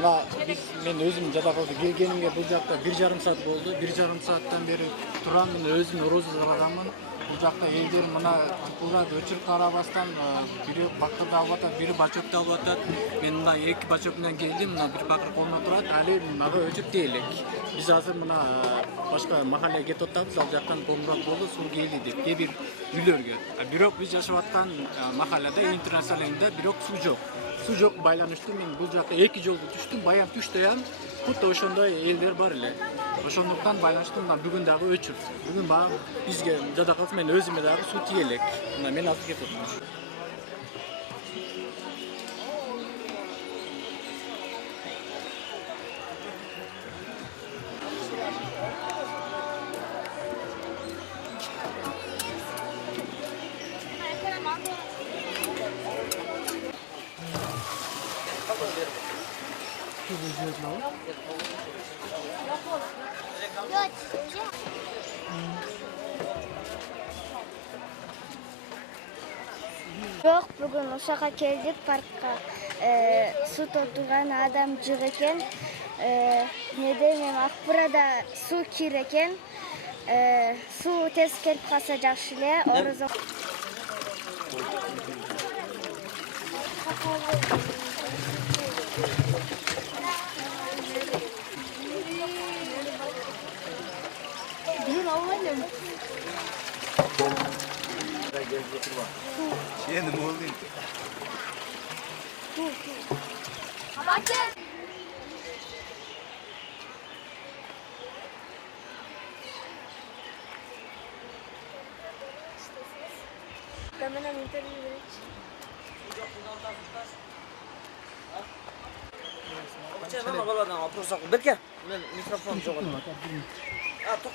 Mına men özüm Жадакалга келгенимге бул жакта 1,5 saat болду. 1,5 saattан бери турам, мен өзүм розыгаламын. Бул жакта элдер мына кулда өчүрүп карабастан бири бакырды алып атат, бири бачокду алып атат. Мен мына 2 бачок менен келдим, мына бир бакыр колуна турат, али мага өчүп дейли. Биз азыр мына башка махаллага кетип атабыз, ал жактан коңгурок болду, суу келди деп кээ бир үйлөргө. Бирок биз жашап аткан махаллада интернационалда бирок суу жок. Суу жок байланыштуу мен бул жакка 2 жолду түштүм, баян түштөйм. Кутта ошондой элдер бар эле. Ошондуктан байланыштуу мына бүгүн дагы өчүр. Бүгүн бага бизге Жадакалга мен өзүмө дагы суу тие элек. Мына мен азыр кетип атам. Жоқ, бүгін ошаға келдік паркқа. Су толтырған адам жық екен. Неде мен Акбурада су кир екен. Су тез келіп қалса жақсы эле. Şimdi mi olayım? Hemen interview vereceğim. Çevre babalardan otursak berke. Men mikrofon yok. Ha, tok.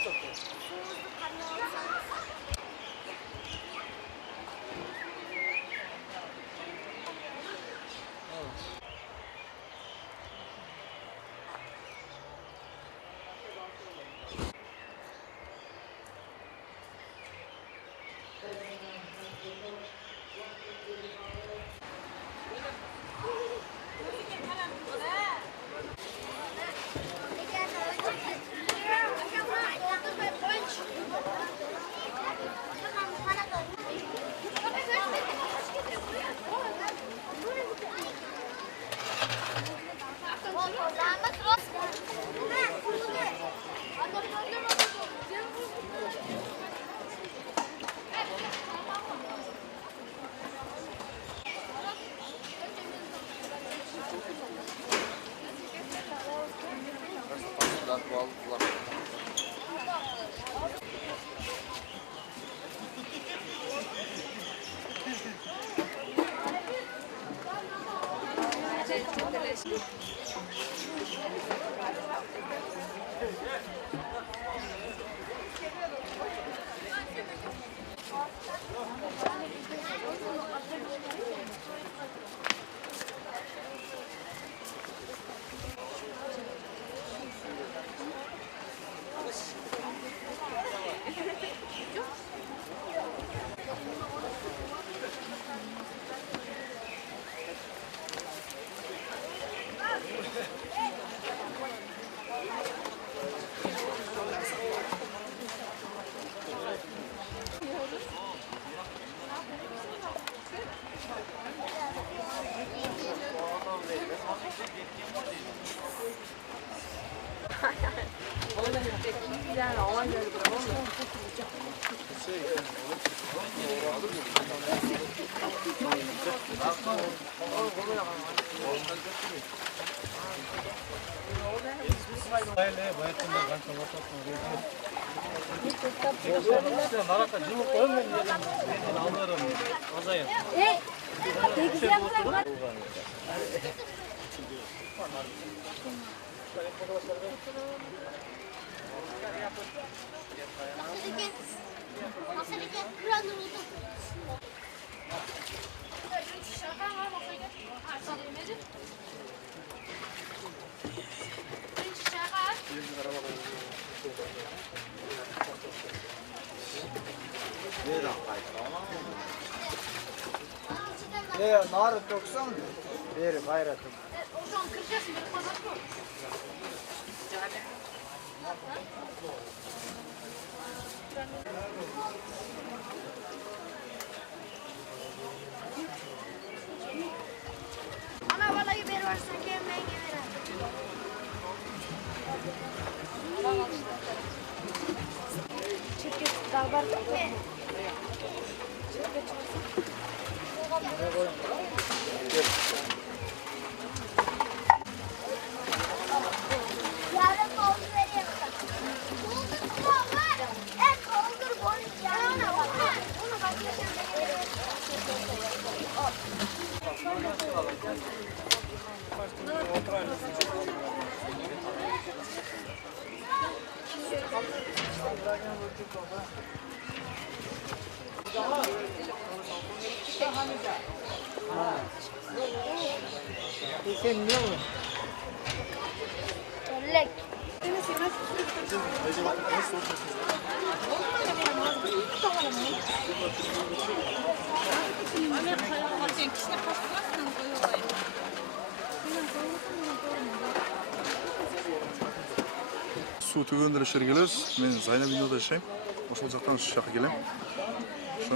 Ya narı 90 beri hayratım. Ana balayı beri varsa gelmeyin gelirim. Çirkin dağlar mı? Yarın koldu vereyim. Koldur boyu yarına bak. Onu bak Lek. Суу төгөндөрөшөр келебиз. Мен Зайнап үйдө жашайм. Ошол жактан ушул жака келем. Ошо.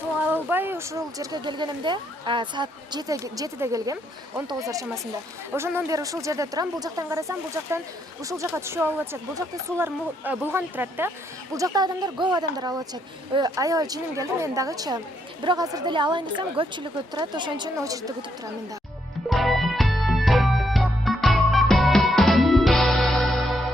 Суу албай ушул жерге келгенимде саат 7-де келгем, 19 чамасында. Ошондон бери ушул жерде турам. Бул жактан карасам, бул жактан ушул жака түшүп алып атышат. Бул жакта суулар булганып турат да. Бул жакта адамдар көп адамдар алып атышат. Аябай ченим келди мен дагычы. Бирок азыр деле алайын десем көпчүлүк турат, ошон үчүн очередте күтүп турам мен дагы.